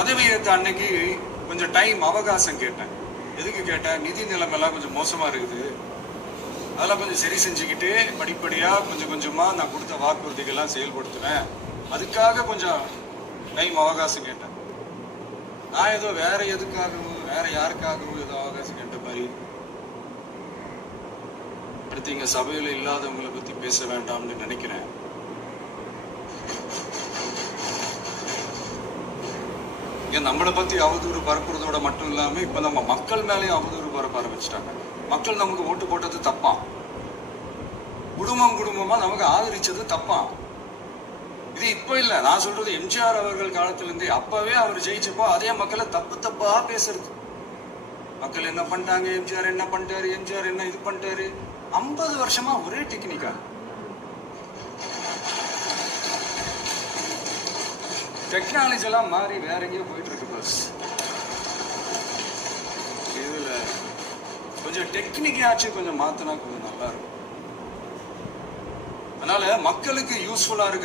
பதவி ஏற்ற அன்னைக்கு கொஞ்சம் டைம் அவகாசம் கேட்டேன். எதுக்கு கேட்டேன்? நிதி நிலைமைலாம் கொஞ்சம் மோசமா இருக்குது, அதெல்லாம் கொஞ்சம் சரி செஞ்சுக்கிட்டு படிப்படியா கொஞ்சம் கொஞ்சமா நான் கொடுத்த வாக்குறுதிகள்லாம் செயல்படுத்துவேன், அதுக்காக கொஞ்சம் டைம் அவகாசம் கேட்டேன். நான் ஏதோ வேற எதுக்காகவும் வேற யாருக்காகவும் ஏதோ அவகாசம் கேட்ட மாதிரி. அடுத்து இங்க சபையில இல்லாதவங்களை பத்தி பேச வேண்டாம்னு நினைக்கிறேன். இங்க நம்மளை பத்தி அவதூறு பரப்புறதோட மட்டும் இல்லாம இப்ப நம்ம மக்கள் மேலேயும் அவதூறு பரப்ப ஆரம்பிச்சிட்டாங்க. மக்கள் நமக்கு ஓட்டு போட்டது தப்பா, குடும்பம் குடும்பமா நமக்கு ஆதரிச்சது தப்பா. இது இப்ப இல்ல, நான் சொல்றது எம்ஜிஆர் அவர்கள் காலத்துல இருந்தே. அப்பவே அவர் ஜெயிச்சப்போ அதே மக்களை தப்பு தப்பா பேசுறது. மக்கள் என்ன பண்ணிட்டாங்க, எம்ஜிஆர் என்ன பண்ணிட்டாரு, எம்ஜிஆர் என்ன இது பண்ணிட்டாரு. 50 வருஷமா ஒரே டெக்னிக்கா. டெக்னாலஜி எல்லாம் மாறி வேற எங்கேயோ போயிட்டு இருக்கு. பஸ் இதுல கொஞ்சம் டெக்னிக்காச்சும் கொஞ்சம் மாத்தினா கொஞ்சம் நல்லா இருக்கும். அதனால மக்களுக்கு யூஸ்ஃபுல்லா இருக்கு.